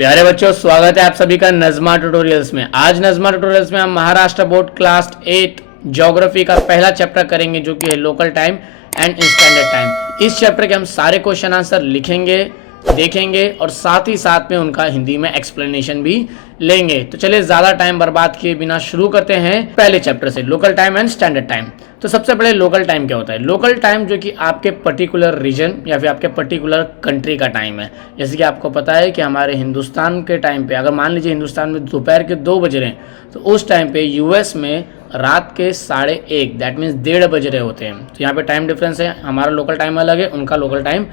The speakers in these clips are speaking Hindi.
प्यारे बच्चों, स्वागत है आप सभी का नज़मा ट्यूटोरियल्स में। आज नज़मा ट्यूटोरियल्स में हम महाराष्ट्र बोर्ड क्लास 8 ज्योग्राफी का पहला चैप्टर करेंगे, जो कि है local time and standard time. इस चैप्टर के हम सारे क्वेश्चन आंसर लिखेंगे, देखेंगे और साथ ही साथ में उनका हिंदी में एक्सप्लेनेशन भी लेंगे। तो चलिए ज़्यादा टाइम बर्बाद किए बिना शुरू करते हैं पहले चैप्टर से, local time and standard time. तो सबसे पहले लोकल टाइम क्या होता है? लोकल टाइम जो कि आपके पर्टिकुलर रीजन या फिर आपके पर्टिकुलर कंट्री का टाइम है। जैसे कि आपको पता है कि हमारे हिंदुस्तान के टाइम पे, अगर मान लीजिए हिंदुस्तान में दोपहर के 2 बज रहे हैं, तो उस टाइम पे यूएस में रात के 1:30 दैट मीन्स 1:30 बज रहे होते हैं। तो यहाँ पे टाइम डिफरेंस है, हमारा लोकल टाइम अलग है, उनका लोकल टाइम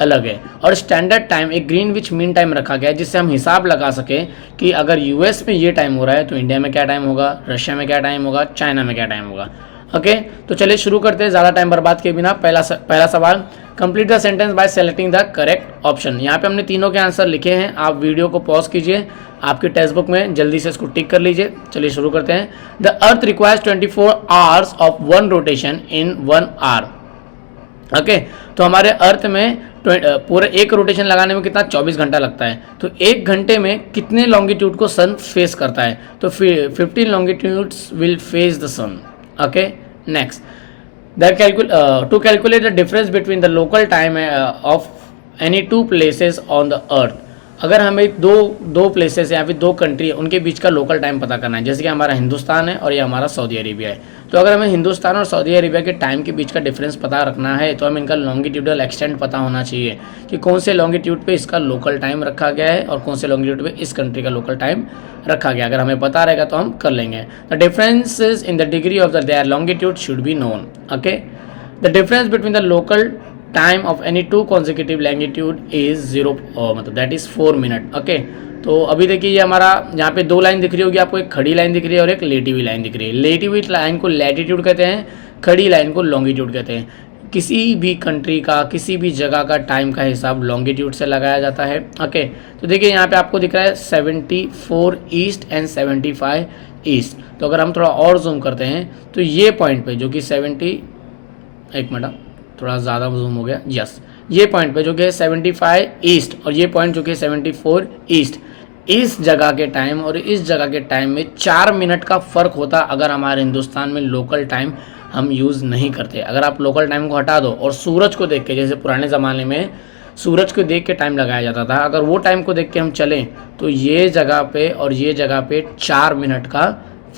अलग है। और स्टैंडर्ड टाइम एक ग्रीनविच मीन टाइम रखा गया है, जिससे हम हिसाब लगा सकें कि अगर यूएस में ये टाइम हो रहा है तो इंडिया में क्या टाइम होगा, रशिया में क्या टाइम होगा, चाइना में क्या टाइम होगा। ओके, तो चलिए शुरू करते हैं ज़्यादा टाइम बर्बाद किए बिना। पहला सवाल, complete the sentence by selecting the correct option. यहाँ पे हमने तीनों के आंसर लिखे हैं। आप वीडियो को पॉज कीजिए, आपकी टेक्स्ट बुक में जल्दी से इसको टिक कर लीजिए। चलिए शुरू करते हैं। The earth requires 24 hours of one rotation in 1 hour. Okay, तो हमारे अर्थ में पूरे एक रोटेशन लगाने में कितना 24 घंटा लगता है। तो एक घंटे में कितने लॉन्गिट्यूड को सन फेस करता है? तो 15 longitudes will face the sun. Okay, next, to calculate the difference between the local time of any two places on the earth। अगर हमें दो प्लेसेस या फिर 2 कंट्री है, उनके बीच का लोकल टाइम पता करना है। जैसे कि हमारा हिंदुस्तान है और ये हमारा सऊदी अरेबिया है। तो अगर हमें हिंदुस्तान और सऊदी अरेबिया के टाइम के बीच का डिफरेंस पता रखना है, तो हमें इनका लॉन्गिट्यूडल एक्सटेंट पता होना चाहिए कि कौन से लॉन्गिट्यूड पे इसका लोकल टाइम रखा गया है और कौन से लॉन्गिट्यूड पे इस कंट्री का लोकल टाइम रखा गया। अगर हमें पता रहेगा तो हम कर लेंगे। The differences in the degree of the their longitude should be known. Okay, the difference between the local time of any 2 consecutive longitude is 0 मतलब दैट इज 4 मिनट। ओके, तो अभी देखिए ये हमारा यहाँ पे 2 लाइन दिख रही होगी आपको, एक खड़ी लाइन दिख रही है और एक लेटी हुई लाइन दिख रही है। लेटी हुई लाइन को लैटिट्यूड कहते हैं, खड़ी लाइन को लॉन्गिट्यूड कहते हैं। किसी भी कंट्री का, किसी भी जगह का टाइम का हिसाब लॉन्गिट्यूड से लगाया जाता है। ओके, तो देखिए यहाँ पे आपको दिख रहा है 74 ईस्ट एंड 75 ईस्ट। तो अगर हम थोड़ा और जूम करते हैं तो ये पॉइंट पे जो कि 70, एक मिनट थोड़ा ज़्यादा जूम हो गया, यस, ये पॉइंट पे जो कि है 75 ईस्ट और ये पॉइंट जो कि 74 ईस्ट, इस जगह के टाइम और इस जगह के टाइम में 4 मिनट का फ़र्क होता अगर हमारे हिंदुस्तान में लोकल टाइम हम यूज़ नहीं करते। अगर आप लोकल टाइम को हटा दो और सूरज को देख के, जैसे पुराने ज़माने में सूरज को देख के टाइम लगाया जाता था, अगर वो टाइम को देख के हम चलें तो ये जगह पे और ये जगह पे 4 मिनट का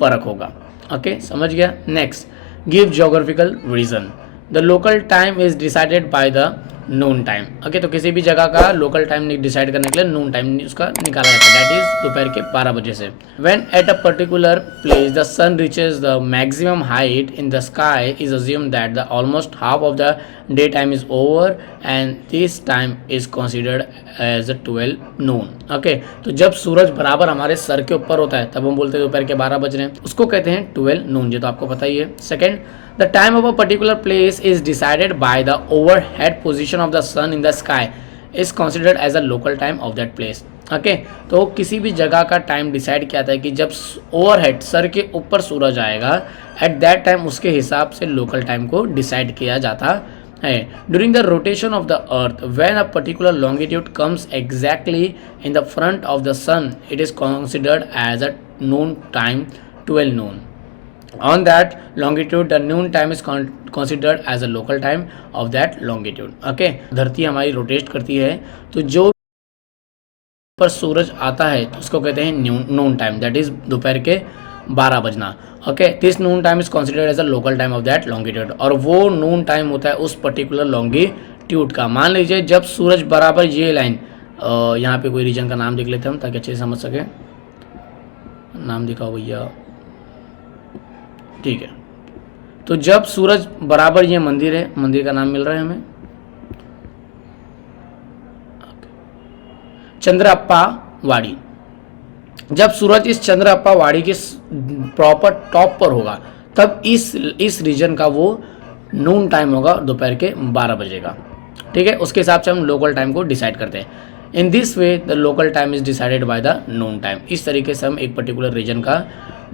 फ़र्क होगा। ओके, समझ गया। Next, give geographical reason. The local time is decided by the noon time. Okay, तो किसी भी जगह का लोकल टाइम डिसाइड करने के लिए नून टाइम उसका निकाला जाता है, दैट इज दोपहर के 12 बजे से। When at a particular place the sun reaches the maximum height in the sky is assume that the almost half of the day time is over and this time is considered as 12 noon. Okay, तो जब सूरज बराबर हमारे सर के ऊपर होता है तब हम बोलते हैं दोपहर के 12 बज रहे हैं, उसको कहते हैं 12 नून। ये तो आपको पता ही है। Second, the time of a particular place is decided by the overhead position of the sun in the sky is considered as a local time of that place। Okay, तो किसी भी जगह का टाइम डिसाइड किया था कि जब ओवरहेड सर के ऊपर सूरज आएगा, एट दैट टाइम उसके हिसाब से लोकल टाइम को डिसाइड किया जाता है। During the rotation of the earth when a particular longitude comes exactly in the front of the sun it is considered as a noon time, 12 noon. On that longitude the noon time is considered as a local time of that longitude। okay, धरती हमारी रोटेट करती है, तो जो पर सूरज आता है तो उसको कहते हैं नून टाइम, दैट इज दोपहर के 12 बजना। Okay, this noon time is considered as a local time of that longitude. और वो नून टाइम होता है उस पर्टिकुलर लॉन्गिट्यूड का। मान लीजिए जब सूरज बराबर ये लाइन, यहाँ पे कोई रीजन का नाम देख लेते हैं हम ताकि अच्छे से समझ सके। नाम दिखाओ भैया, ठीक है। तो जब सूरज बराबर, ये मंदिर है, मंदिर का नाम मिल रहा है हमें, चंद्रप्पा वाड़ी। जब सूरज इस चंद्रप्पा वाड़ी के प्रॉपर टॉप पर होगा तब इस रीजन का वो नून टाइम होगा, दोपहर के 12 बजे का। ठीक है, उसके हिसाब से हम लोकल टाइम को डिसाइड करते हैं। In this way the local time is decided by the noon time. इस तरीके से हम एक पर्टिकुलर रीजन का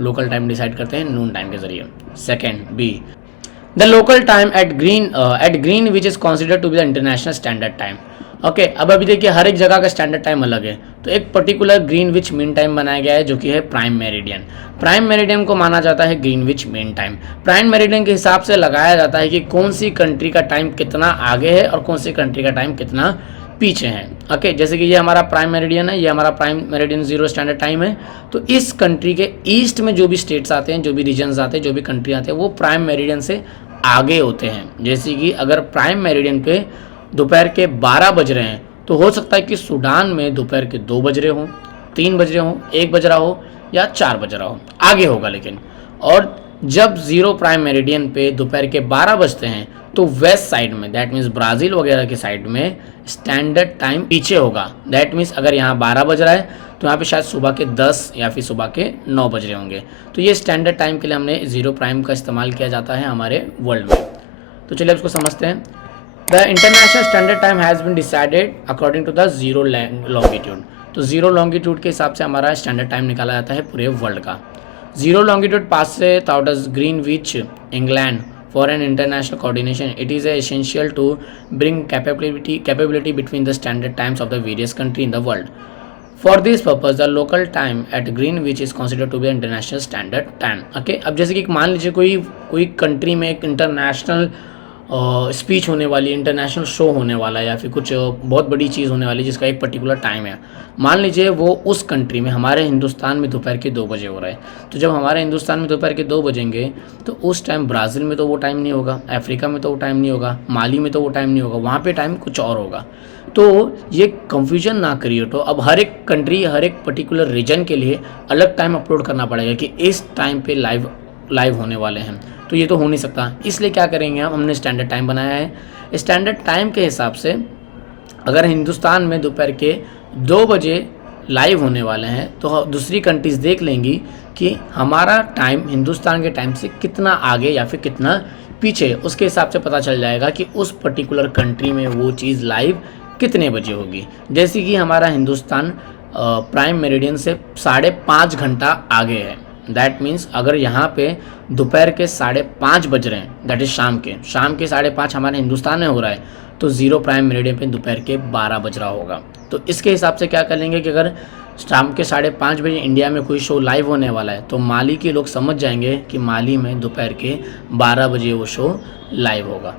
लोकल टाइम डिसाइड करते हैं नून टाइम के जरिए। Second, B, the local time at Greenwich is considered to be the international standard time. Okay, अब अभी देखिए हर एक जगह का स्टैंडर्ड टाइम अलग है। तो एक पर्टिकुलर ग्रीनविच मीन टाइम बनाया गया है जो कि है प्राइम मेरिडियन। प्राइम मेरिडियन को माना जाता है Greenwich mean time. Prime meridian के हिसाब से लगाया जाता है कि कौन सी कंट्री का टाइम कितना आगे है और कौन सी कंट्री का टाइम कितना पीछे है। ओके, जैसे कि ये हमारा प्राइम मेरिडियन है, ये हमारा prime meridian zero standard time है। तो इस कंट्री के ईस्ट में जो भी स्टेट्स आते हैं, जो भी रीजन्स आते हैं, जो भी कंट्री आते हैं, वो प्राइम मेरिडियन से आगे होते हैं। जैसे कि अगर प्राइम मेरिडियन पे दोपहर के 12 बज रहे हैं तो हो सकता है कि सूडान में दोपहर के 2 बज रहे हों, 3 बज रहे हों, 1 बज रहा हो या 4 बज रहा हो, आगे होगा लेकिन। और जब जीरो प्राइम मेरिडियन पे दोपहर के 12 बजते हैं तो वेस्ट साइड में, दैट मीन्स ब्राज़ील वगैरह के साइड में स्टैंडर्ड टाइम पीछे होगा। दैट मीन्स अगर यहाँ 12 बज रहा है तो यहाँ पे शायद सुबह के 10 या फिर सुबह के 9 बज रहे होंगे। तो ये स्टैंडर्ड टाइम के लिए हमने जीरो प्राइम का इस्तेमाल किया जाता है हमारे वर्ल्ड में। तो चलिए इसको समझते हैं। The international standard time has been decided according to the zero longitude. तो जीरो लॉन्गिट्यूड के हिसाब से हमारा स्टैंडर्ड टाइम निकाला जाता है पूरे वर्ल्ड का। Zero longitude passes out as Greenwich, England for an international coordination. It is essential to bring capability between the standard times of the various countries in the world. For this purpose, the local time at Greenwich is considered to be an international standard time. Okay, अब जैसे कि मान लीजिए कोई कंट्री में एक इंटरनेशनल स्पीच होने वाली, इंटरनेशनल शो होने वाला है या फिर कुछ बहुत बड़ी चीज़ होने वाली है जिसका एक पर्टिकुलर टाइम है। मान लीजिए वो उस कंट्री में, हमारे हिंदुस्तान में दोपहर के 2 बजे हो रहा है। तो जब हमारे हिंदुस्तान में दोपहर के 2 बजेंगे तो उस टाइम ब्राज़ील में तो वो टाइम नहीं होगा, अफ्रीका में तो वो टाइम नहीं होगा, माली में तो वो टाइम नहीं होगा, वहाँ पे टाइम कुछ और होगा। तो ये कंफ्यूजन ना करिए। तो अब हर एक कंट्री, हर एक पर्टिकुलर रीजन के लिए अलग टाइम अपलोड करना पड़ेगा कि इस टाइम पे लाइव होने वाले हैं। तो ये तो हो नहीं सकता, इसलिए क्या करेंगे हमने स्टैंडर्ड टाइम बनाया है। स्टैंडर्ड टाइम के हिसाब से अगर हिंदुस्तान में दोपहर के 2 बजे लाइव होने वाले हैं तो दूसरी कंट्रीज़ देख लेंगी कि हमारा टाइम हिंदुस्तान के टाइम से कितना आगे या फिर कितना पीछे। उसके हिसाब से पता चल जाएगा कि उस पर्टिकुलर कंट्री में वो चीज़ लाइव कितने बजे होगी। जैसे कि हमारा हिंदुस्तान प्राइम मेरिडियन से 5.5 घंटा आगे है। दैट मीन्स अगर यहाँ पे दोपहर के 5:30 बज रहे हैं, दैट इज़ शाम के 5:30 हमारे हिंदुस्तान में हो रहा है, तो जीरो प्राइम मेरिडियन पे दोपहर के 12 बज रहा होगा। तो इसके हिसाब से क्या कर लेंगे कि अगर शाम के 5:30 बजे इंडिया में कोई शो लाइव होने वाला है तो माली के लोग समझ जाएंगे कि माली में दोपहर के 12 बजे वो शो लाइव होगा।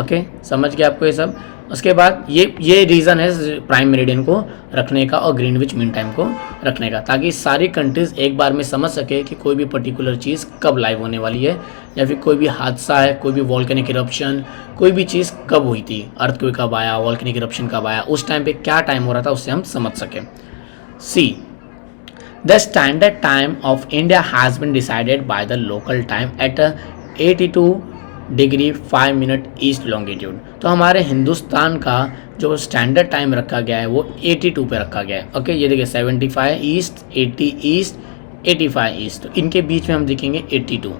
ओके, समझ गए आपको ये सब। उसके बाद ये रीज़न है प्राइम मेरिडियन को रखने का और ग्रीनविच मीन टाइम को रखने का, ताकि सारी कंट्रीज़ एक बार में समझ सके कि कोई भी पर्टिकुलर चीज़ कब लाइव होने वाली है, या फिर कोई भी हादसा है, कोई भी वॉल्केनिक इरप्शन, कोई भी चीज़ कब हुई थी, अर्थक्वेक कब आया, वॉल्केनिक इरप्शन कब आया, उस टाइम पे क्या टाइम हो रहा था, उससे हम समझ सकें। See the standard time of India has been decided by the local time at 82 degree 5 minute east longitude. तो हमारे हिंदुस्तान का जो स्टैंडर्ड टाइम रखा गया है वो 82 पे रखा गया है। ओके, ये देखिए 75 ईस्ट, 80 ईस्ट, 85 ईस्ट, तो इनके बीच में हम देखेंगे 82।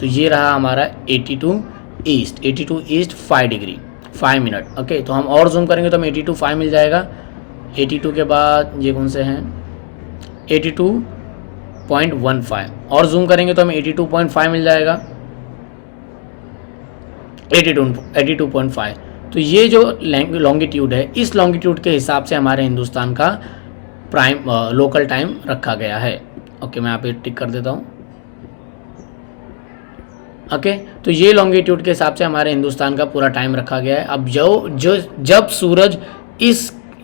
तो ये रहा हमारा 82 ईस्ट 5 डिग्री 5 मिनट। ओके, तो हम और जूम करेंगे तो हमें 82.5 मिल जाएगा। 82 के बाद ये कौन से हैं, 82.15, और जूम करेंगे तो हमें 82.5 मिल जाएगा, 82.5। तो ये जो लॉन्गिट्यूड है, इस लॉन्गिट्यूड के हिसाब से हमारे हिंदुस्तान का प्राइम लोकल टाइम रखा गया है। ओके, मैं यहाँ पे टिक कर देता हूँ। ओके, तो ये लॉन्गिट्यूड के हिसाब से हमारे हिंदुस्तान का पूरा टाइम रखा गया है। अब जब सूरज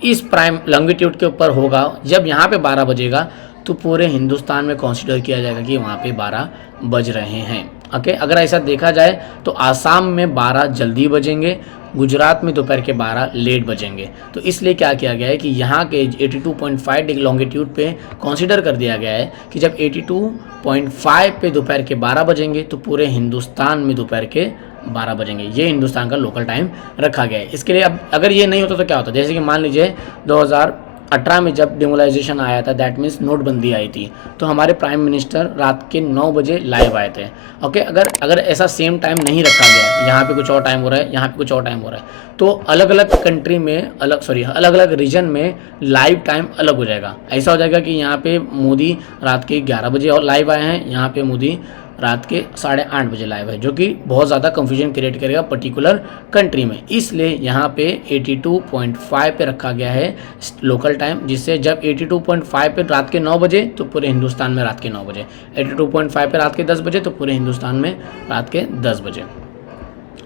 इस प्राइम लॉन्गिट्यूड के ऊपर होगा, जब यहाँ पे 12 बजेगा तो पूरे हिंदुस्तान में कंसीडर किया जाएगा कि वहाँ पे 12 बज रहे हैं। ओके, अगर ऐसा देखा जाए तो आसाम में 12 जल्दी बजेंगे, गुजरात में दोपहर के 12 लेट बजेंगे। तो इसलिए क्या किया गया है कि यहाँ के 82.5 डिग्री लॉन्गिट्यूड पे कंसीडर कर दिया गया है कि जब 82.5 पे दोपहर के 12 बजेंगे तो पूरे हिंदुस्तान में दोपहर के 12 बजेंगे। ये हिंदुस्तान का लोकल टाइम रखा गया है। इसके लिए अब अगर ये नहीं होता तो क्या होता, जैसे कि मान लीजिए 2018 में जब डिमोलाइजेशन आया था, दैट मीन्स नोटबंदी आई थी, तो हमारे प्राइम मिनिस्टर रात के 9 बजे लाइव आए थे। ओके, अगर ऐसा सेम टाइम नहीं रखा गया, यहाँ पे कुछ और टाइम हो रहा है, यहाँ पे कुछ और टाइम हो रहा है, तो अलग अलग कंट्री में अलग अलग रीजन में लाइव टाइम अलग हो जाएगा। ऐसा हो जाएगा कि यहाँ पे मोदी रात के 11 बजे और लाइव आए हैं, यहाँ पे मोदी रात के 8:30 बजे लाइव है, जो कि बहुत ज़्यादा कंफ्यूजन क्रिएट करेगा पर्टिकुलर कंट्री में। इसलिए यहाँ पे 82.5 पे रखा गया है लोकल टाइम, जिससे जब 82.5 पे रात के 9 बजे तो पूरे हिंदुस्तान में रात के 9 बजे, 82.5 पे रात के 10 बजे तो पूरे हिंदुस्तान में रात के 10 बजे।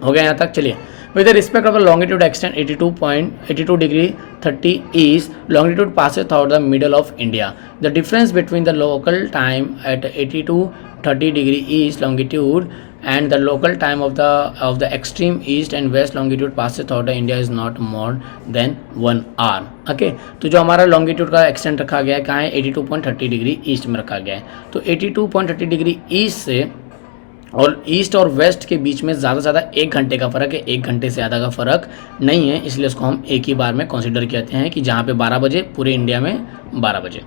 हो गया यहाँ तक। चलिए, with the respect of the longitude extent 82 degree 30 east, longitude passes through the middle of India. The difference between the local time at 82:30 degree east longitude and the local time of the extreme east and west longitude passes through the India is not more than 1 hour. Okay, तो जो हमारा longitude का extent रखा गया है कहाँ है, 82.30 डिग्री ईस्ट में रखा गया है। तो 82.30 डिग्री ईस्ट से और ईस्ट और वेस्ट के बीच में ज़्यादा से ज़्यादा 1 घंटे का फ़र्क है, 1 घंटे से ज़्यादा का फ़र्क नहीं है, इसलिए उसको हम एक ही बार में कंसीडर करते हैं कि जहाँ पे 12 बजे पूरे इंडिया में 12 बजे।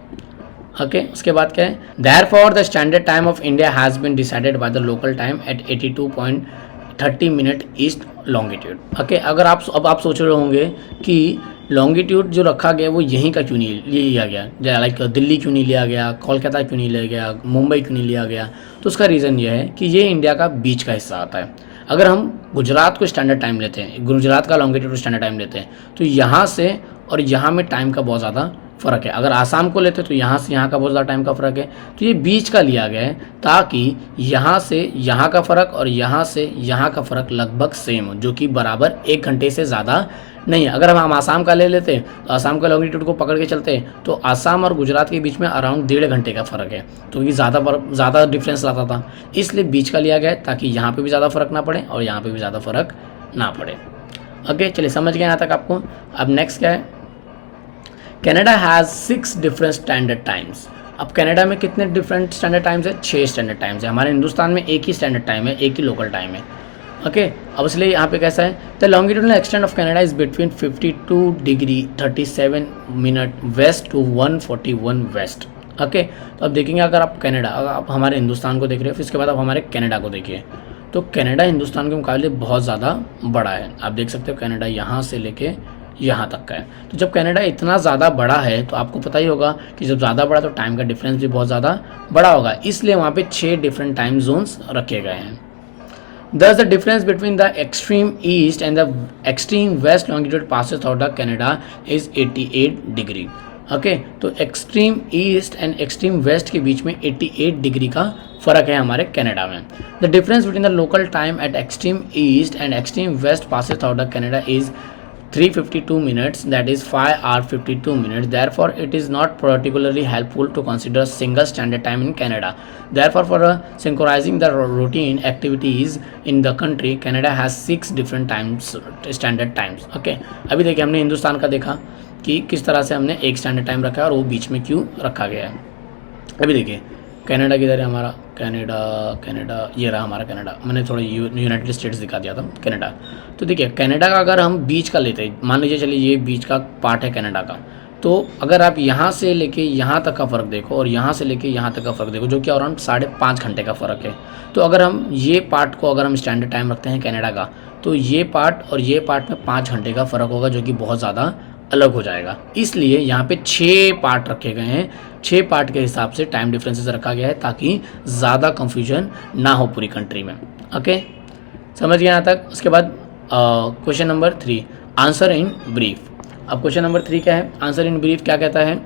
ओके, उसके बाद क्या है, therefore the standard time of India has been decided by the local time at 82.30 minute east longitude. Okay, अगर आप सोच रहे होंगे कि लॉन्गिट्यूड जो रखा गया वो यहीं का क्यों नहीं लिया गया, लाइक दिल्ली क्यों नहीं लिया गया, कोलकाता क्यों नहीं लिया गया, मुंबई क्यों नहीं लिया गया, तो उसका रीज़न ये है कि ये इंडिया का बीच का हिस्सा आता है। अगर हम गुजरात को स्टैंडर्ड टाइम लेते हैं, गुजरात का लॉन्गिट्यूड स्टैंडर्ड टाइम लेते हैं, तो यहाँ से और यहाँ में टाइम का बहुत ज़्यादा फ़र्क है। अगर आसाम को लेते तो यहाँ से यहाँ का बहुत ज़्यादा टाइम का फ़र्क है, तो ये बीच का लिया गया है ताकि यहाँ से यहाँ का फ़र्क और यहाँ से यहाँ का फ़र्क लगभग सेम हो, जो कि बराबर 1 घंटे से ज़्यादा नहीं है। अगर हम आसाम का ले लेते तो आसाम का लॉन्गिट्यूड को पकड़ के चलते तो आसाम और गुजरात के बीच में अराउंड 1.5 घंटे का फ़र्क है, तो ये ज़्यादा डिफरेंस लाता था, इसलिए बीच का लिया गया है ताकि यहाँ पे भी ज़्यादा फ़र्क ना पड़े और यहाँ पे भी ज़्यादा फ़र्क ना पड़े। ओके, चलिए समझ गए यहाँ तक आपको। अब नेक्स्ट क्या है, Canada has 6 different standard times. अब कनाडा में कितने डिफरेंट स्टैंडर्ड टाइम्स है, 6 स्टैंडर्ड टाइम्स है। हमारे हिंदुस्तान में एक ही स्टैंडर्ड टाइम है, एक ही लोकल टाइम है। ओके, अब इसलिए यहाँ पे कैसा है, the longitudinal extent of Canada is between 52 degree 37 minute west to 141 west. Okay, तो अब देखेंगे, अगर आप कनाडा, अगर आप हमारे हिंदुस्तान को देख रहे हो, फिर इसके बाद आप हमारे कनाडा को देखिए, तो कनाडा हिंदुस्तान के मुकाबले बहुत ज़्यादा बड़ा है। आप देख सकते हो कनाडा यहाँ से लेके यहाँ तक का है। तो जब कनाडा इतना ज़्यादा बड़ा है तो आपको पता ही होगा कि जब ज़्यादा बड़ा तो टाइम का डिफरेंस भी बहुत ज़्यादा बड़ा होगा, इसलिए वहाँ पे 6 डिफरेंट टाइम जोन्स रखे गए हैं। Thus, the difference between the extreme east and the extreme west longitude passes through the Canada is 88 degree. Okay, तो extreme east and extreme west के बीच में 88 डिग्री का फ़र्क है हमारे कनाडा में। The difference between the local time at extreme east and extreme west passes through the Canada is 352 minutes, that is 5 hours 52 minutes. Therefore, it is not particularly helpful to consider single standard time in Canada. Therefore, for synchronizing the routine activities in the country, Canada has 6 different times, standard times. Okay, अभी देखिए हमने हिंदुस्तान का देखा कि किस तरह से हमने एक स्टैंडर्ड टाइम रखा है और वो बीच में क्यों रखा गया है। अभी देखिए कनाडा किधर है हमारा, कनाडा ये रहा हमारा कनाडा। मैंने थोड़ा यूनाइटेड स्टेट्स दिखा दिया था कनाडा। तो देखिए कनाडा का अगर हम बीच का लेते हैं, मान लीजिए चलिए ये बीच का पार्ट है कनाडा का, तो अगर आप यहाँ से लेके यहाँ तक का फ़र्क देखो और यहाँ से लेके यहाँ तक का फ़र्क देखो, जो कि अराउंड 5.5 घंटे का फ़र्क है। तो अगर हम ये पार्ट को अगर हम स्टैंडर्ड टाइम रखते हैं कनाडा का, तो ये पार्ट और ये पार्ट में 5 घंटे का फ़र्क होगा, जो कि बहुत ज़्यादा अलग हो जाएगा। इसलिए यहाँ पे 6 पार्ट रखे गए हैं, 6 पार्ट के हिसाब से टाइम डिफरेंसेस रखा गया है ताकि ज़्यादा कंफ्यूजन ना हो पूरी कंट्री में। ओके, समझ गए यहाँ तक। उसके बाद question number 3, answer in brief. अब क्वेश्चन नंबर 3 क्या है, आंसर इन ब्रीफ क्या कहता है,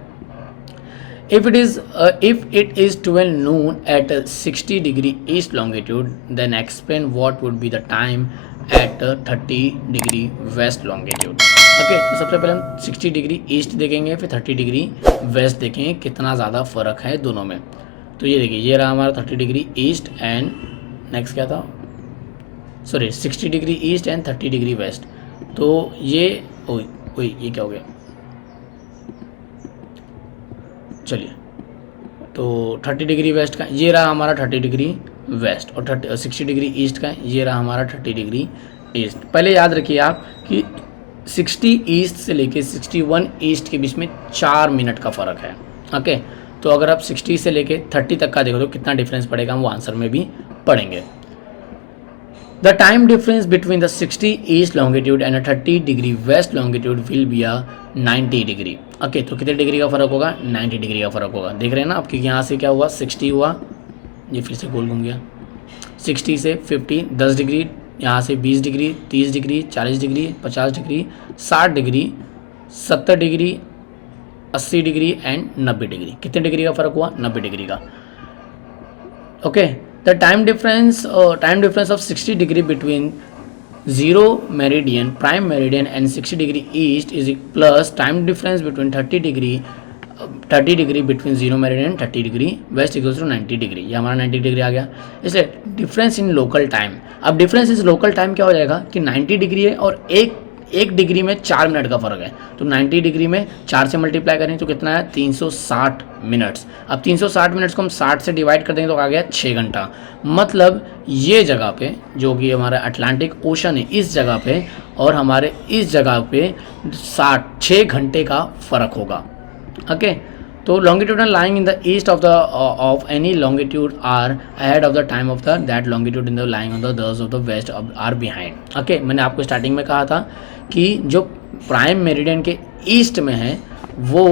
if it is 12 noon at 60 degree east longitude, then explain what would be the time at 30 degree west longitude। Okay, तो सबसे पहले हम 60 डिग्री ईस्ट देखेंगे, फिर 30 डिग्री वेस्ट देखेंगे कितना ज़्यादा फ़र्क है दोनों में। तो ये देखिए, ये रहा हमारा 30 डिग्री ईस्ट एंड नेक्स्ट क्या था, sorry 60 degree east and 30 degree waste. तो ये ये क्या हो गया, चलिए, तो 30 डिग्री वेस्ट का ये रहा हमारा 30 डिग्री वेस्ट और 60 डिग्री ईस्ट का ये रहा हमारा 30 डिग्री ईस्ट। पहले याद रखिए आप कि 60 ईस्ट से लेके 61 ईस्ट के बीच में 4 मिनट का फ़र्क है। ओके, तो अगर आप 60 से लेके 30 तक का देखो तो कितना डिफरेंस पड़ेगा, हम वो आंसर में भी पढ़ेंगे। The time difference between the 60 east longitude and 30 degree waste longitude will be 90 degree. Okay, तो कितने डिग्री का फ़र्क होगा, 90 डिग्री का फ़र्क होगा। देख रहे हैं ना आप, क्योंकि यहाँ से क्या हुआ 60 हुआ, ये फिर से गोल घूम गया, 60 से 50 10 डिग्री, यहाँ से 20 degree, 30 degree, 40 degree, 50 degree, 60 degree, 70 degree, 80 degree and 90 degree. कितने डिग्री का फ़र्क हुआ? 90 डिग्री का। Okay, the time difference of 60 degree between zero meridian prime meridian and 60 degree east is plus time difference between 30 degree between zero meridian and 30 degree west equals to 90 degree. ये हमारा 90 डिग्री आ गया। इसलिए डिफरेंस इन लोकल टाइम, अब डिफरेंस इज लोकल टाइम क्या हो जाएगा कि 90 डिग्री है और एक डिग्री में 4 मिनट का फ़र्क है, तो 90 डिग्री में 4 से मल्टीप्लाई करें तो कितना है? 360 मिनट्स। अब 360 मिनट्स को हम 60 से डिवाइड कर देंगे तो आ गया 6 घंटा। मतलब ये जगह पे जो कि हमारा अटलांटिक ओशन है इस जगह पे और हमारे इस जगह पे 6 घंटे का फ़र्क होगा। ओके, तो longitudinal lying in the east of any longitude are ahead of the time of the that longitude in the lying on the others of the west are behind। Okay, मैंने आपको स्टार्टिंग में कहा था कि जो प्राइम मेरिडियन के ईस्ट में है वो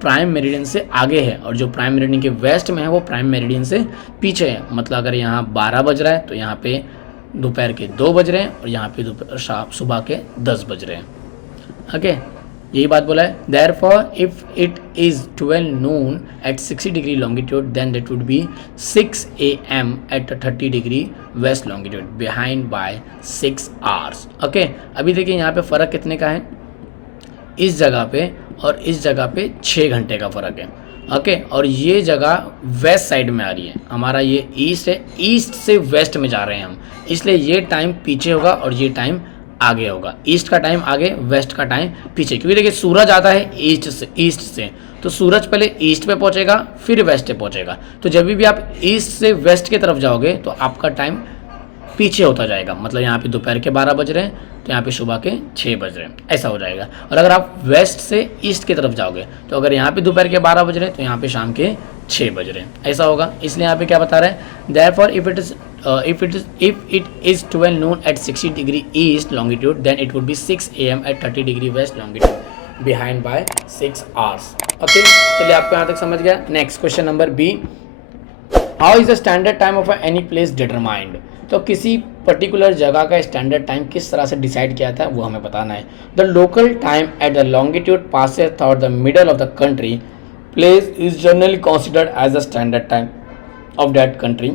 प्राइम मेरिडियन से आगे है और जो प्राइम मेरिडियन के वेस्ट में है वो प्राइम मेरिडियन से पीछे है। मतलब अगर यहाँ 12 बज रहा है तो यहाँ पे दोपहर के 2 बज रहे हैं और यहाँ पे सुबह के 10 बज रहे हैं। ओके, यही बात बोला है। Therefore, if it is 12 noon at 60 degree longitude, then that would be 6 a.m. at 30 degree west longitude, behind by 6 hours। Okay, अभी देखिए यहाँ पे फ़र्क कितने का है? इस जगह पे और इस जगह पे 6 घंटे का फ़र्क है। ओके, और ये जगह वेस्ट साइड में आ रही है, हमारा ये ईस्ट है, ईस्ट से वेस्ट में जा रहे हैं हम, इसलिए ये टाइम पीछे होगा और ये टाइम आगे होगा। ईस्ट का टाइम आगे, वेस्ट का टाइम पीछे, क्योंकि देखिए सूरज आता है ईस्ट से तो सूरज पहले ईस्ट पे पहुंचेगा फिर वेस्ट पे पहुंचेगा। तो जब भी आप ईस्ट से वेस्ट की तरफ जाओगे तो आपका टाइम पीछे होता जाएगा। मतलब यहाँ पे दोपहर के 12 बज रहे हैं तो यहाँ पे सुबह के 6 बज रहे हैं, ऐसा हो जाएगा। और अगर आप वेस्ट से ईस्ट की तरफ जाओगे तो अगर यहाँ पे दोपहर के 12 बज रहे हैं तो यहाँ पे शाम के 6 बज रहे हैं, ऐसा होगा। इसलिए यहाँ पे क्या बता रहा है? Therefore, if it is 12 noon at 60 degree east longitude, then it would be 6 a.m. at 30 degree west longitude, behind by 6 hours। Okay, चलिए आपको यहाँ तक समझ गया। Next question number B, how is the standard time of any place determined? तो किसी पर्टिकुलर जगह का स्टैंडर्ड टाइम किस तरह से डिसाइड किया था वो हमें बताना है। The local time at the longitude passes through the middle of the country place is generally considered as the standard time of that country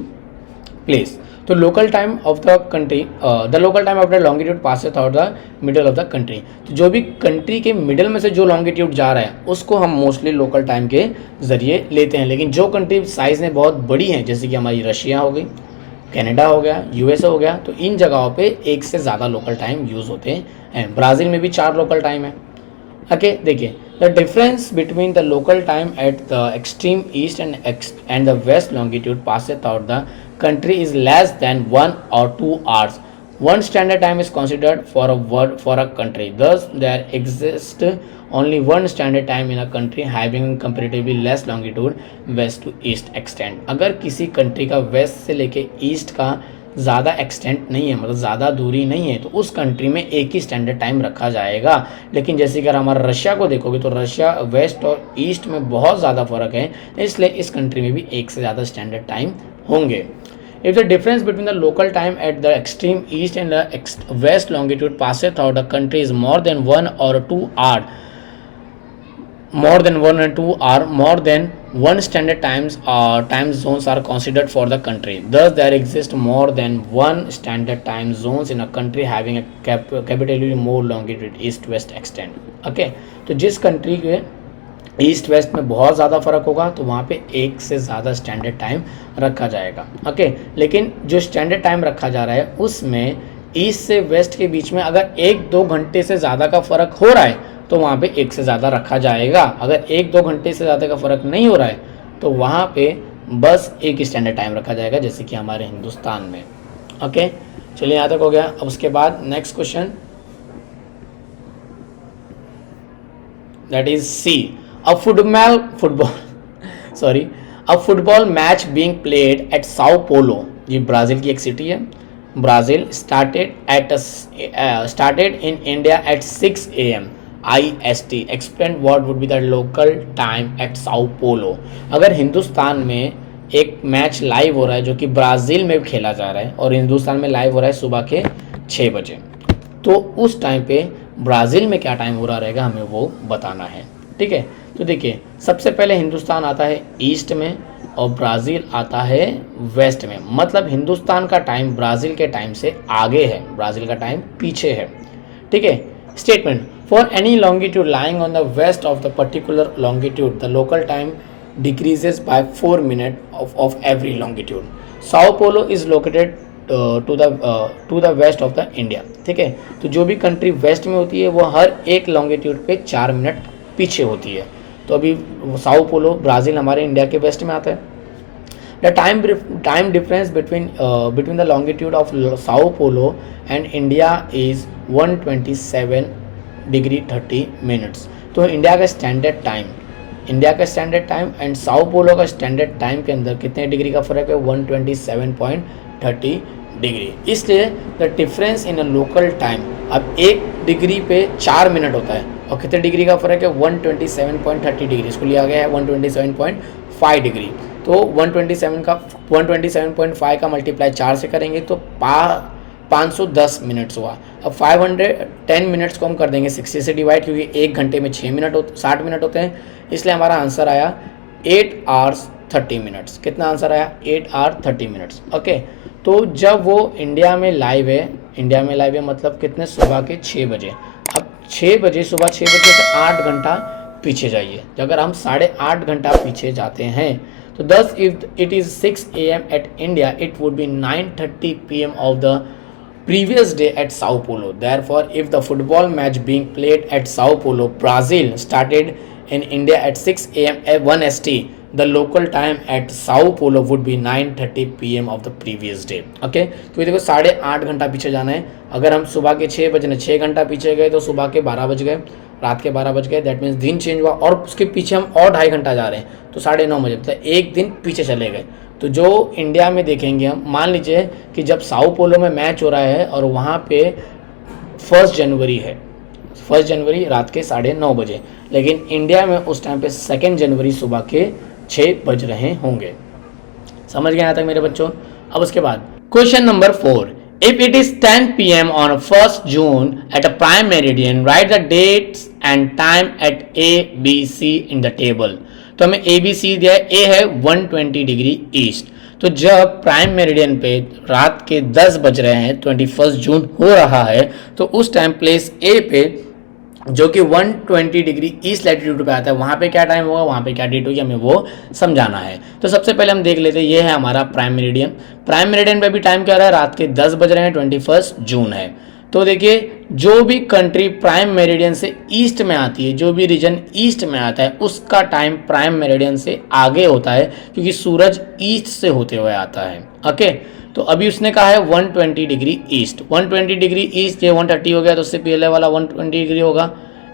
place. तो local time of the country, the local time of the longitude passes through the middle of the country. तो जो भी कंट्री के मिडल में से जो लॉन्गिट्यूड जा रहा है उसको हम मोस्टली लोकल टाइम के जरिए लेते हैं। लेकिन जो कंट्री साइज़ में बहुत बड़ी हैं, जैसे कि हमारी रशिया हो गई, कनाडा हो गया, यूएसए हो गया, तो इन जगहों पे एक से ज़्यादा लोकल टाइम यूज़ होते हैं। ब्राज़ील में भी 4 लोकल टाइम है। ओके, देखिए the difference between the local time at the extreme east and the west longitude passes through the country is less than 1 or 2 hours. One standard time is considered for a country. Thus, there exists only one standard time in a country having comparatively less longitude west to east extent. अगर किसी कंट्री का वेस्ट से लेके ईस्ट का ज़्यादा एक्सटेंट नहीं है, मतलब ज़्यादा दूरी नहीं है, तो उस कंट्री में एक ही स्टैंडर्ड टाइम रखा जाएगा। लेकिन जैसे अगर हमारा रशिया को देखोगे तो रशिया वेस्ट और ईस्ट में बहुत ज़्यादा फ़र्क है, इसलिए इस कंट्री में भी एक से ज़्यादा स्टैंडर्ड टाइम होंगे। If the difference between the local time at the extreme east and the west longitude passes through the country is more than 1 or 2 hour, more than 1 standard time zones are considered for the country. Thus, there exist more than 1 standard time zones in a country having a capitally more longitude east-west extent. Okay, तो जिस कंट्री के ईस्ट वेस्ट में बहुत ज़्यादा फ़र्क होगा तो वहाँ पे एक से ज़्यादा स्टैंडर्ड टाइम रखा जाएगा। ओके, लेकिन जो स्टैंडर्ड टाइम रखा जा रहा है उसमें ईस्ट से वेस्ट के बीच में अगर 1-2 घंटे से ज़्यादा का फ़र्क हो रहा है तो वहाँ पे एक से ज़्यादा रखा जाएगा। अगर 1-2 घंटे से ज़्यादा का फ़र्क नहीं हो रहा है तो वहाँ पे बस एक ही स्टैंडर्ड टाइम रखा जाएगा, जैसे कि हमारे हिंदुस्तान में। ओके, चलिए यहाँ तक हो गया। अब उसके बाद next question, that is C, a football match being played at Sao Paulo, ये ब्राज़ील की एक सिटी है। Brazil started in India at 6 a.m. IST. Explain what would be the local time at Sao Paulo. अगर हिंदुस्तान में एक मैच लाइव हो रहा है जो कि ब्राज़ील में खेला जा रहा है और हिंदुस्तान में लाइव हो रहा है सुबह के 6 बजे। तो उस टाइम पे ब्राज़ील में क्या टाइम हो रहा रहेगा हमें वो बताना है। ठीक है, तो देखिए सबसे पहले हिंदुस्तान आता है ईस्ट में और ब्राज़ील आता है वेस्ट में। मतलब हिंदुस्तान का टाइम ब्राज़ील के टाइम से आगे है, ब्राज़ील का टाइम पीछे है। ठीक है, statement for any longitude lying on the west of the particular longitude the local time decreases by 4 minutes of every longitude. Sao Paulo is located to the west of the India. ठीक है, तो जो भी कंट्री वेस्ट में होती है वो हर एक लॉन्गिट्यूड पे 4 मिनट पीछे होती है। तो अभी साओ पोलो ब्राज़ील हमारे इंडिया के वेस्ट में आता है। The time difference between the longitude of Sao Paulo and India is 127 degree 30 minutes. तो इंडिया का standard time and Sao Paulo का स्टैंडर्ड टाइम के अंदर कितने डिग्री का फ़र्क है? 127.30 डिग्री। इसलिए the difference in a local time, अब 1 डिग्री पे 4 मिनट होता है और कितने डिग्री का फ़र्क है? 127.30 डिग्री। इसको लिया गया है 127.5 डिग्री। तो 127.5 का मल्टीप्लाई 4 से करेंगे तो 510 मिनट्स हुआ। अब 510 मिनट्स को हम कर देंगे 60 से डिवाइड, क्योंकि 1 घंटे में 60 मिनट होते हैं, इसलिए हमारा आंसर आया 8 आवर्स 30 मिनट्स। कितना आंसर आया? 8 आवर 30 मिनट्स। ओके, तो जब वो इंडिया में लाइव है मतलब कितने? सुबह के 6 बजे। अब 6 बजे, सुबह 6 बजे से 8 घंटा पीछे जाइए। अगर हम 8.5 घंटा पीछे जाते हैं तो दस if it is 6 AM at India it would be 9:30 PM of the previous day at Sao Paulo. Therefore, if the football match being played at Sao Paulo, Brazil started in India at 6 AM at 1 ST, the local time at Sao Paulo would be 9:30 PM of the previous day. Okay? क्योंकि देखो 8.5 घंटा पीछे जाना है। अगर हम सुबह के 6 बजे 6 घंटा पीछे गए तो सुबह के 12 बज गए, रात के 12 बज गए। दैट मीन्स दिन चेंज हुआ और उसके पीछे हम और 2.5 घंटा जा रहे हैं तो 9:30 बजे, मतलब एक दिन पीछे चले गए। तो जो इंडिया में देखेंगे हम, मान लीजिए कि जब साओ पोलो में मैच हो रहा है और वहाँ पे 1 जनवरी है, 1 जनवरी रात के 9:30 बजे, लेकिन इंडिया में उस टाइम पे 2 जनवरी सुबह के 6 बज रहे होंगे। समझ गए यहाँ तक मेरे बच्चों? अब उसके बाद question number 4, if it is 10 PM on 1st June at a prime meridian, write the dates and time at A, B, C in the table. तो हमें ए बी सी दिया है। ए है 120 डिग्री ईस्ट। तो जब प्राइम मेरिडियन पे रात के 10 बज रहे हैं, 21 जून हो रहा है, तो उस टाइम प्लेस ए पे जो कि 120 डिग्री ईस्ट लैटिट्यूड पे आता है, वहाँ पे क्या टाइम होगा, वहाँ पे क्या डेट होगी, हमें वो समझाना है। तो सबसे पहले हम देख लेते हैं, ये है हमारा प्राइम मेरिडियन। प्राइम मेरिडियन पे भी टाइम क्या रहा है? रात के 10 बज रहे हैं, 21 जून है। तो देखिए जो भी कंट्री प्राइम मेरिडियन से ईस्ट में आती है, जो भी रीजन ईस्ट में आता है, उसका टाइम प्राइम मेरिडियन से आगे होता है, क्योंकि सूरज ईस्ट से होते हुए आता है। ओके, तो अभी उसने कहा है 120 डिग्री ईस्ट। 120 डिग्री ईस्ट, ये 130 हो गया, तो उससे पहले वाला 120 डिग्री होगा।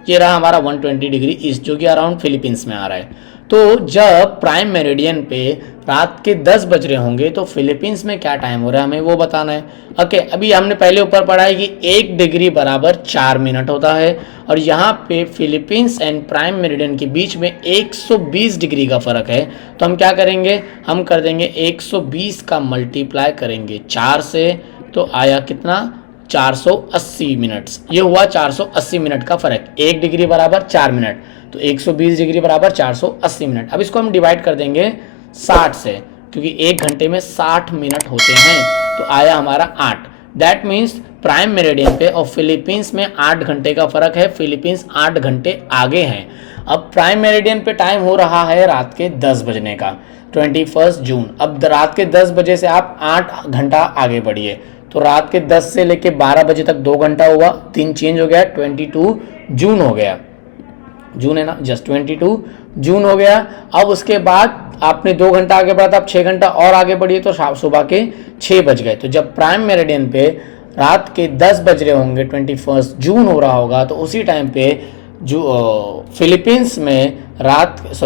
ये रहा हमारा 120 डिग्री ईस्ट, जो कि अराउंड फिलीपींस में आ रहा है। तो जब प्राइम मेरिडियन पे रात के 10 बज रहे होंगे तो फिलीपींस में क्या टाइम हो रहा है, हमें वो बताना है। ओके, अभी हमने पहले ऊपर पढ़ा है कि 1 डिग्री बराबर 4 मिनट होता है, और यहाँ पे फिलीपींस एंड प्राइम मेरिडियन के बीच में 120 डिग्री का फ़र्क है। तो हम क्या करेंगे, हम कर देंगे 120 का मल्टीप्लाई करेंगे 4 से, तो आया कितना? 480 मिनट्स। ये हुआ 480 मिनट का फ़र्क। 1 डिग्री बराबर 4 मिनट, तो 120 डिग्री बराबर 480 मिनट। अब इसको हम डिवाइड कर देंगे 60 से, क्योंकि 1 घंटे में 60 मिनट होते हैं, तो आया हमारा 8। दैट मीन्स प्राइम मेरिडियन पे और फिलीपींस में 8 घंटे का फ़र्क है। फिलीपींस 8 घंटे आगे हैं। अब प्राइम मेरिडियन पे टाइम हो रहा है रात के 10 बजने का, 21 जून। अब रात के 10 बजे से आप 8 घंटा आगे बढ़िए, तो रात के 10 से लेके 12 बजे तक 2 घंटा हुआ, दिन चेंज हो गया, 22 जून हो गया। जून है ना, जस्ट 22 जून हो गया। अब उसके बाद आपने 2 घंटा आगे बढ़ा था, अब 6 घंटा और आगे बढ़िए, तो सुबह के 6 बज गए। तो जब प्राइम मेरिडियन पे रात के 10 बज रहे होंगे, 21 जून हो रहा होगा, तो उसी टाइम पे जो फिलीपींस में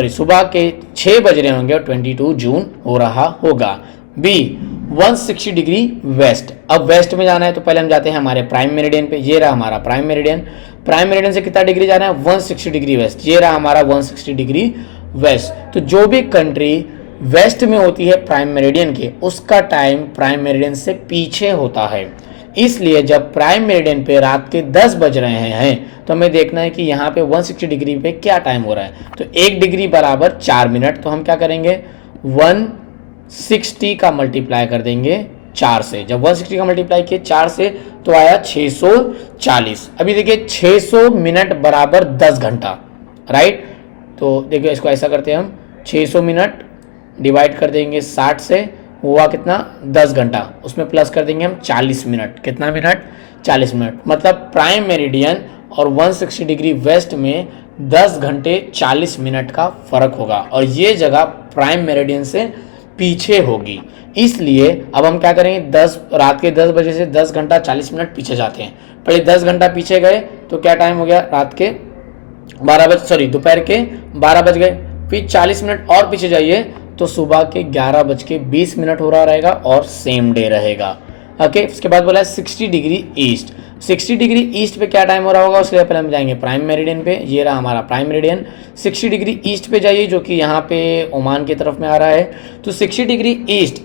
सुबह के 6 बज रहे होंगे और 22 जून हो रहा होगा। B 160 degree west. अब वेस्ट में जाना है तो पहले हम जाते हैं हमारे प्राइम मेरिडियन पे। ये रहा हमारा प्राइम मेरिडियन। प्राइम मेरिडियन से कितना डिग्री जाना है? 160 डिग्री वेस्ट। ये रहा हमारा 160 डिग्री वेस्ट। तो जो भी कंट्री वेस्ट में होती है प्राइम मेरिडियन के, उसका टाइम प्राइम मेरिडियन से पीछे होता है। इसलिए जब प्राइम मेरिडियन पे रात के 10 बज रहे हैं तो हमें देखना है कि यहाँ पे 160 डिग्री पे क्या टाइम हो रहा है। तो 1 डिग्री बराबर 4 मिनट, तो हम क्या करेंगे 160 का मल्टीप्लाई कर देंगे 4 से। जब 160 का मल्टीप्लाई किए 4 से तो आया 640। अभी देखिए 600 मिनट बराबर 10 घंटा, राइट। तो देखिए इसको ऐसा करते हैं हम, 600 मिनट डिवाइड कर देंगे 60 से, हुआ कितना 10 घंटा, उसमें प्लस कर देंगे हम 40 मिनट। कितना मिनट 40 मिनट, मतलब प्राइम मेरिडियन और 160 डिग्री वेस्ट में 10 घंटे 40 मिनट का फर्क होगा और ये जगह प्राइम मेरिडियन से पीछे होगी। इसलिए अब हम क्या करेंगे, रात के 10 बजे से 10 घंटा 40 मिनट पीछे जाते हैं। पहले 10 घंटा पीछे गए तो क्या टाइम हो गया, रात के 12 बजे, सॉरी दोपहर के 12 बज गए। फिर 40 मिनट और पीछे जाइए तो सुबह के 11:20 हो रहा रहेगा और सेम डे रहेगा। ओके, उसके बाद बोला है 60 डिग्री ईस्ट। 60 डिग्री ईस्ट पे क्या टाइम हो रहा होगा, उसके लिए पहले हम जाएंगे प्राइम मेरिडियन पे। ये रहा हमारा प्राइम मेरिडियन। 60 डिग्री ईस्ट पे जाइए जो कि यहाँ पे ओमान की तरफ में आ रहा है। तो 60 डिग्री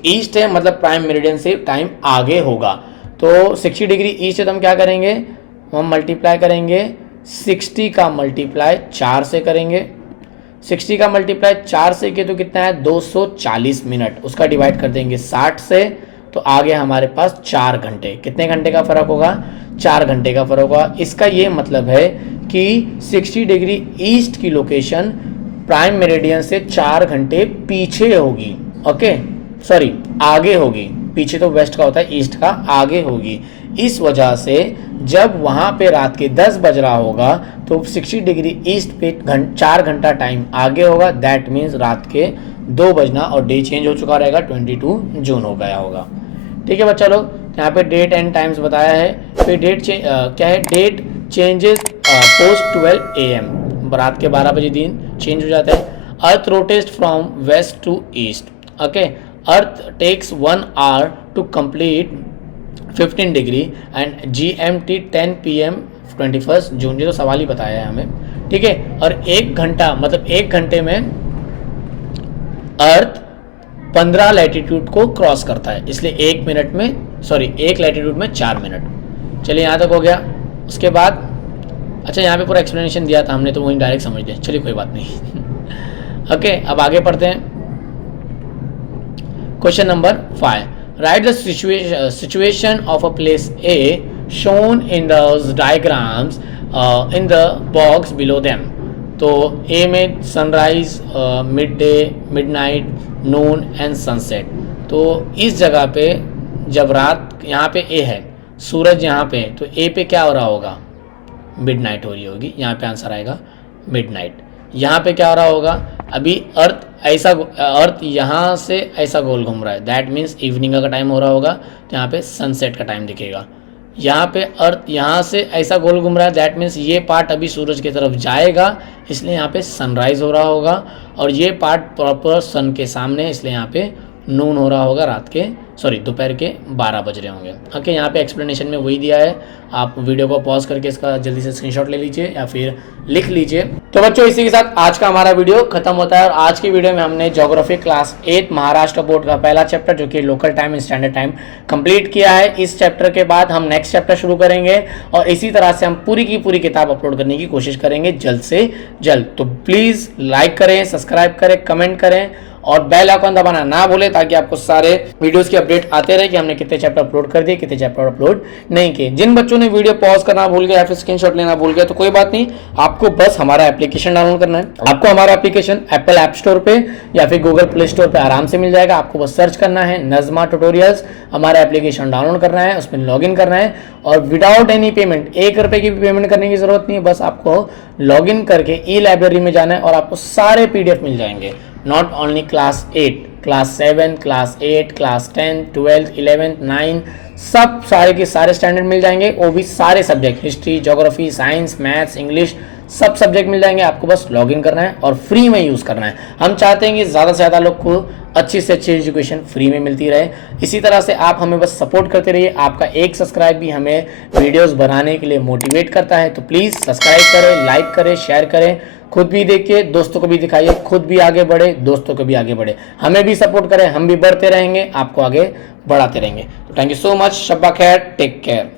ईस्ट है, मतलब प्राइम मेरिडियन से टाइम आगे होगा। तो 60 डिग्री ईस्ट है तो हम क्या करेंगे, हम मल्टीप्लाई करेंगे 60 का मल्टीप्लाई 4 से करेंगे। 60 का मल्टीप्लाई 4 से किया तो कितना है 240 मिनट, उसका डिवाइड कर देंगे 60 से तो आगे हमारे पास 4 घंटे। कितने घंटे का फर्क होगा, 4 घंटे का फर्क होगा। इसका ये मतलब है कि 60 डिग्री ईस्ट की लोकेशन प्राइम मेरिडियन से 4 घंटे पीछे होगी। ओके, सॉरी आगे होगी, पीछे तो वेस्ट का होता है, ईस्ट का आगे होगी। इस वजह से जब वहां पे रात के 10 बज रहा होगा तो 60 डिग्री ईस्ट पे 4 घंटा टाइम आगे होगा। दैट मीन्स रात के 2 बजना और डे चेंज हो चुका रहेगा, 22 जून हो गया होगा। ठीक है बच्चा लोग, यहाँ पे डेट एंड टाइम्स बताया है। फिर डेट क्या है, डेट चेंजेस पोस्ट 12 AM, रात के 12 बजे दिन चेंज हो जाता है। Earth rotates from west to east. Okay, earth takes 1 hour to complete 15 degree and GMT 10 PM 21 June. ये तो सवाल ही बताया है हमें, ठीक है। और 1 घंटा मतलब 1 घंटे में अर्थ 15 लैटिट्यूड को क्रॉस करता है, इसलिए 1 मिनट में, सॉरी 1 लैटिट्यूड में 4 मिनट। चलिए यहाँ तक हो गया। उसके बाद अच्छा यहाँ पे पूरा एक्सप्लेनेशन दिया था हमने तो वही डायरेक्ट समझ लिया, चलिए कोई बात नहीं। ओके, अब आगे पढ़ते हैं। Question number 5, right the situation of a place A shown in those diagrams in the box below them। तो A में sunrise, mid day, midnight, Noon and sunset. तो इस जगह पे जब रात यहाँ पे A है, सूरज यहाँ पे, तो A पे क्या हो रहा होगा, मिडनाइट हो रही होगी, यहाँ पे आंसर आएगा मिडनाइट। यहाँ पे क्या हो रहा होगा, अभी अर्थ यहाँ से ऐसा गोल घूम रहा है, दैट मीन्स इवनिंग का टाइम हो रहा होगा, तो यहाँ पे सनसेट का टाइम दिखेगा। यहाँ पे अर्थ यहाँ से ऐसा गोल घूम रहा है, दैट मीन्स ये पार्ट अभी सूरज की तरफ जाएगा, इसलिए यहाँ पे सनराइज हो रहा होगा। और ये पार्ट प्रॉपर सन के सामने, इसलिए यहाँ पे नून हो रहा होगा, दोपहर के 12 बज रहे होंगे। ओके, यहाँ पे एक्सप्लेनेशन में वही दिया है, आप वीडियो को पॉज करके इसका जल्दी से स्क्रीनशॉट ले लीजिए या फिर लिख लीजिए। तो बच्चों इसी के साथ आज का हमारा वीडियो खत्म होता है और आज की वीडियो में हमने ज्योग्राफी क्लास 8 महाराष्ट्र बोर्ड का पहला चैप्टर जो कि local time and standard time complete किया है। इस चैप्टर के बाद हम नेक्स्ट चैप्टर शुरू करेंगे और इसी तरह से हम पूरी की पूरी किताब अपलोड करने की कोशिश करेंगे जल्द से जल्द। तो प्लीज़ लाइक करें, सब्सक्राइब करें, कमेंट करें और बेल आइकन दबाना ना भूलें ताकि आपको सारे वीडियोस की अपडेट आते रहे कि हमने कितने चैप्टर अपलोड कर दिए, कितने चैप्टर अपलोड नहीं किए। जिन बच्चों ने वीडियो पॉज करना भूल गया या फिर स्क्रीनशॉट लेना भूल गया तो कोई बात नहीं, आपको बस हमारा एप्लीकेशन डाउनलोड करना है। आपको हमारा एप्लीकेशन एप्पल ऐप स्टोर पे या फिर गूगल प्ले स्टोर पे आराम से मिल जाएगा। आपको बस सर्च करना है नज़मा ट्यूटोरियल्स, हमारा एप्लीकेशन डाउनलोड करना है, उसमें लॉगिन करना है और विदाउट एनी पेमेंट, 1 रुपए की भी पेमेंट करने की जरूरत नहीं है। बस आपको लॉगिन करके ई लाइब्रेरी में जाना है और आपको सारे PDF मिल जाएंगे। Not only class 8, class 7, class 8, class 10, 12, 11, 9 सब सारे के सारे स्टैंडर्ड मिल जाएंगे, वो भी सारे subject, history, geography, science, maths, English, सब सब्जेक्ट मिल जाएंगे। आपको बस लॉगिन करना है और फ्री में यूज़ करना है। हम चाहते हैं कि ज़्यादा से ज़्यादा लोग को अच्छी से अच्छी एजुकेशन फ्री में मिलती रहे। इसी तरह से आप हमें बस सपोर्ट करते रहिए। आपका एक सब्सक्राइब भी हमें वीडियोस बनाने के लिए मोटिवेट करता है। तो प्लीज़ सब्सक्राइब करें, लाइक करें, शेयर करें, खुद भी देखिए, दोस्तों को भी दिखाइए, खुद भी आगे बढ़े, दोस्तों को भी आगे बढ़े, हमें भी सपोर्ट करें, हम भी बढ़ते रहेंगे, आपको आगे बढ़ाते रहेंगे। तो थैंक यू सो मच, शब्बा खैर, टेक केयर।